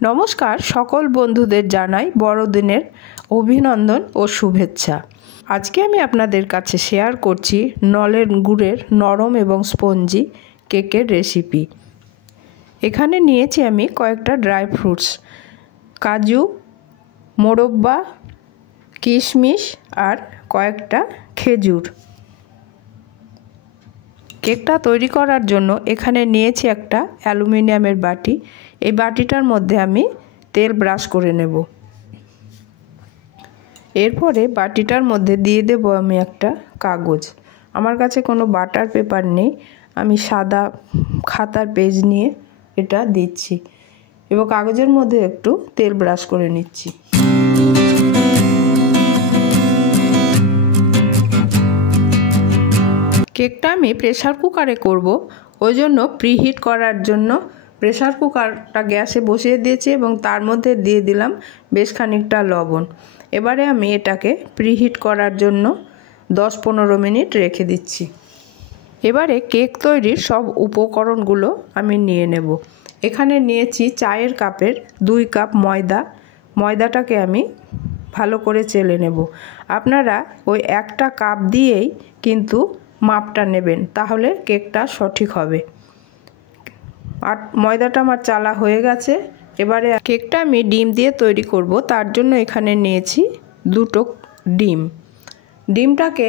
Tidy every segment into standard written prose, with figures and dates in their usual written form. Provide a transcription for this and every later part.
নমস্কার, সকল বন্ধুদের জানাই বড়দিনের অভিনন্দন ও শুভেচ্ছা। আজকে আমি আপনাদের কাছে শেয়ার করছি নলেন গুড়ের নরম এবং স্পঞ্জি কেকের রেসিপি। এখানে নিয়েছি আমি কয়েকটা ড্রাই ফ্রুটস, কাজু, মোরব্বা, কিশমিশ আর কয়েকটা খেজুর। কেকটা তৈরি করার জন্য এখানে নিয়েছি একটা অ্যালুমিনিয়ামের বাটি। এই বাটিটার মধ্যে আমি তেল ব্রাশ করে নেব। এরপরে বাটিটার মধ্যে দিয়ে দেব আমি একটা কাগজ। আমার কাছে কোনো বাটার পেপার নেই, আমি সাদা খাতার পেজ নিয়ে এটা দিচ্ছি এবং কাগজের মধ্যে একটু তেল ব্রাশ করে নিচ্ছি। কেকটা আমি প্রেসার কুকারে করব, ওই জন্য প্রিহিট করার জন্য প্রেসার কুকারটা গ্যাসে বসিয়ে দিয়েছি এবং তার মধ্যে দিয়ে দিলাম বেশ খানিকটা লবণ। এবারে আমি এটাকে প্রিহিট করার জন্য 10-15 মিনিট রেখে দিচ্ছি। এবারে কেক তৈরির সব উপকরণগুলো আমি নিয়ে নেব। এখানে নিয়েছি চায়ের কাপের 2 কাপ ময়দা। ময়দাটাকে আমি ভালো করে চেলে নেব। আপনারা ওই একটা কাপ দিয়েই কিন্তু মাপটা নেবেন, তাহলে কেকটা সঠিক হবে। আর ময়দাটা আমার চালা হয়ে গেছে। এবারে কেকটা আমি ডিম দিয়ে তৈরি করব, তার জন্য এখানে নিয়েছি 2টো ডিম। ডিমটাকে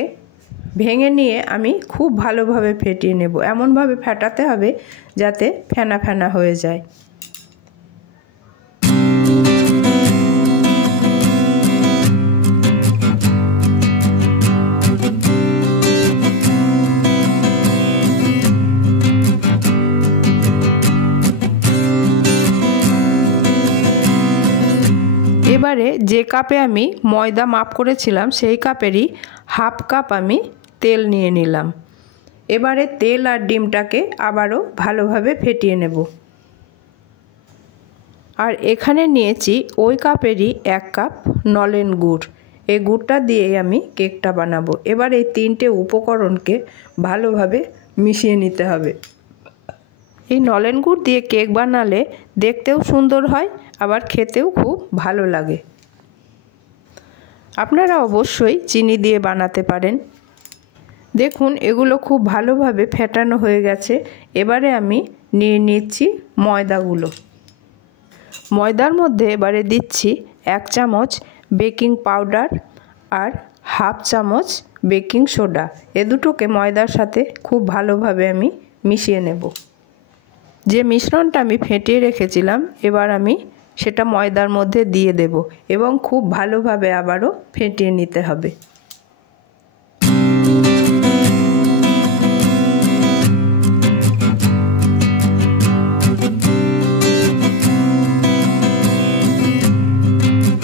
ভেঙে নিয়ে আমি খুব ভালোভাবে ফেটিয়ে নেব। এমনভাবে ফেটাতে হবে যাতে ফেনা ফেনা হয়ে যায়। এবারে যে কাপে আমি ময়দা মাপ করেছিলাম সেই কাপেরই হাফ কাপ আমি তেল নিয়ে নিলাম। এবারে তেল আর ডিমটাকে আবারও ভালোভাবে ফেটিয়ে নেব। আর এখানে নিয়েছি ওই কাপেরই 1 কাপ নলেন গুড়। এই গুড়টা দিয়েই আমি কেকটা বানাবো। এবার এই 3টে উপকরণকে ভালোভাবে মিশিয়ে নিতে হবে। এই নলেন গুড় দিয়ে কেক বানালে দেখতেও সুন্দর হয়, আবার খেতেও খুব ভালো লাগে। আপনারা অবশ্যই চিনি দিয়ে বানাতে পারেন। দেখুন এগুলো খুব ভালোভাবে ফেটানো হয়ে গেছে। এবারে আমি নিয়ে নিচ্ছি ময়দাগুলো। ময়দার মধ্যে এবারে দিচ্ছি 1 চামচ বেকিং পাউডার আর হাফ চামচ বেকিং সোডা। এ দুটোকে ময়দার সাথে খুব ভালোভাবে আমি মিশিয়ে নেব। যে মিশ্রণটা আমি ফেটিয়ে রেখেছিলাম এবার আমি সেটা ময়দার মধ্যে দিয়ে দেব এবং খুব ভালোভাবে আবারও ফেটিয়ে নিতে হবে।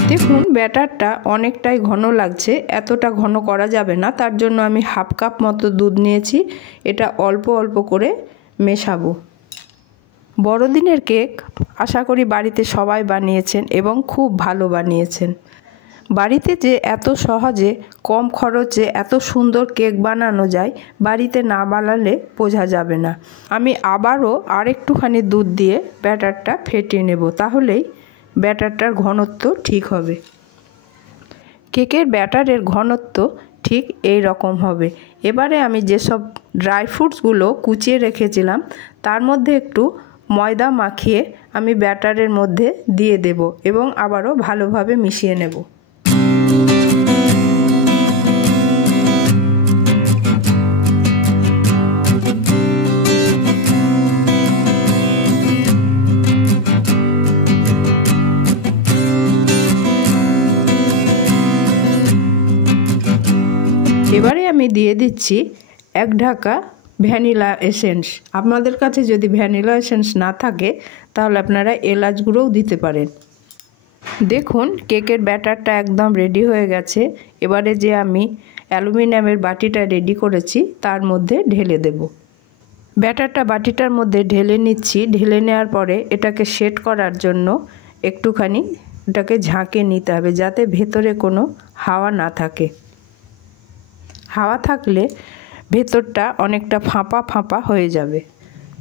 দেখুন ব্যাটারটা অনেকটাই ঘন লাগছে, এতটা ঘন করা যাবে না, তার জন্য আমি হাফ কাপ মতো দুধ নিয়েছি। এটা অল্প অল্প করে মেশাবো। বড়দিনের কেক আশা করি বাড়িতে সবাই বানিয়েছেন এবং খুব ভালো বানিয়েছেন। বাড়িতে যে এত সহজে কম খরচে এত সুন্দর কেক বানানো যায়, বাড়িতে না বানালে বোঝা যাবে না। আমি আবারও আরেকটুখানি দুধ দিয়ে ব্যাটারটা ফেটিয়ে নেব, তাহলেই ব্যাটারটার ঘনত্ব ঠিক হবে। কেকের ব্যাটারের ঘনত্ব ঠিক এই রকম হবে। এবারে আমি যেসব ড্রাই ফ্রুটসগুলো কুচিয়ে রেখেছিলাম তার মধ্যে একটু ময়দা মাখিয়ে আমি ব্যাটারের মধ্যে দিয়ে দেব এবং আবারও ভালোভাবে মিশিয়ে নেব। এবারে আমি দিয়ে দিচ্ছি 1 ঢাকা ভ্যানিলা এসেন্স। আপনাদের কাছে যদি ভ্যানিলা এসেন্স না থাকে তাহলে আপনারা এলাচ গুঁড়োও দিতে পারেন। দেখুন কেকের ব্যাটারটা একদম রেডি হয়ে গেছে। এবারে যে আমি অ্যালুমিনিয়ামের বাটিটা রেডি করেছি তার মধ্যে ঢেলে দেব। ব্যাটারটা বাটিটার মধ্যে ঢেলে নিচ্ছি। ঢেলে নেওয়ার পরে এটাকে সেট করার জন্য একটুখানি এটাকে ঝাঁকে নিতে হবে যাতে ভেতরে কোনো হাওয়া না থাকে। হাওয়া থাকলে ভেতরটা অনেকটা ফাঁপা ফাঁপা হয়ে যাবে।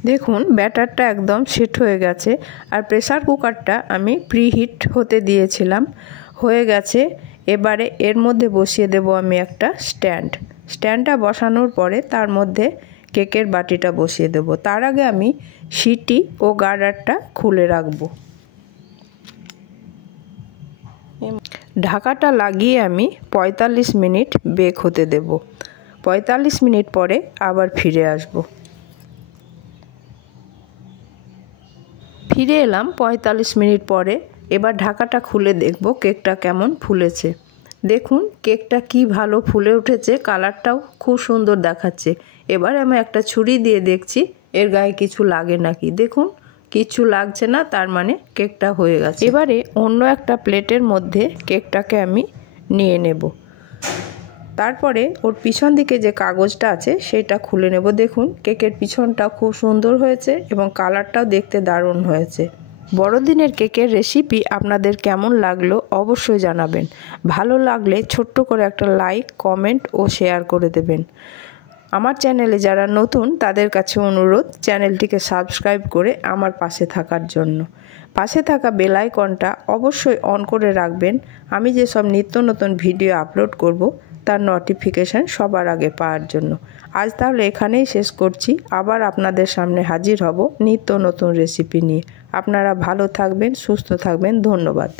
দেখুন ব্যাটারটা একদম সেট হয়ে গেছে। আর প্রেসার কুকারটা আমি প্রিহিট হতে দিয়েছিলাম, হয়ে গেছে। এবারে এর মধ্যে বসিয়ে দেব আমি একটা স্ট্যান্ডটা বসানোর পরে তার মধ্যে কেকের বাটিটা বসিয়ে দেব। তার আগে আমি সিটি ও গার্ডারটা খুলে রাখবো। ঢাকাটা লাগিয়ে আমি 45 মিনিট বেক হতে দেব। 45 মিনিট পরে আবার ফিরে আসব। ফিরে এলাম 45 মিনিট পরে। এবার ঢাকাটা খুলে দেখব কেকটা কেমন ফুলেছে। দেখুন কেকটা কি ভালো ফুলে উঠেছে, কালারটাও খুব সুন্দর দেখাচ্ছে। এবার আমি একটা ছুরি দিয়ে দেখছি এর গায়ে কিছু লাগে নাকি। দেখুন কিছু লাগছে না, তার মানে কেকটা হয়ে গেছে। এবারে অন্য একটা প্লেটের মধ্যে কেকটাকে আমি নিয়ে নেব। তারপরে ওর পিছন দিকে যে কাগজটা আছে সেটা খুলে নেব। দেখুন কেকের পিছনটা খুব সুন্দর হয়েছে এবং কালারটাও দেখতে দারুণ হয়েছে। বড়দিনের কেকের রেসিপি আপনাদের কেমন লাগলো অবশ্যই জানাবেন। ভালো লাগলে ছোট্ট করে একটা লাইক, কমেন্ট ও শেয়ার করে দেবেন। আমার চ্যানেলে যারা নতুন তাদের কাছে অনুরোধ চ্যানেলটিকে সাবস্ক্রাইব করে আমার পাশে থাকার জন্য। পাশে থাকা বেল আইকনটা অবশ্যই অন করে রাখবেন। আমি যেসব নিত্য নতুন ভিডিও আপলোড করব তার নোটিফিকেশান সবার আগে পাওয়ার জন্য। আজ তাহলে এখানেই শেষ করছি। আবার আপনাদের সামনে হাজির হব নিত্য নতুন রেসিপি নিয়ে। আপনারা ভালো থাকবেন, সুস্থ থাকবেন। ধন্যবাদ।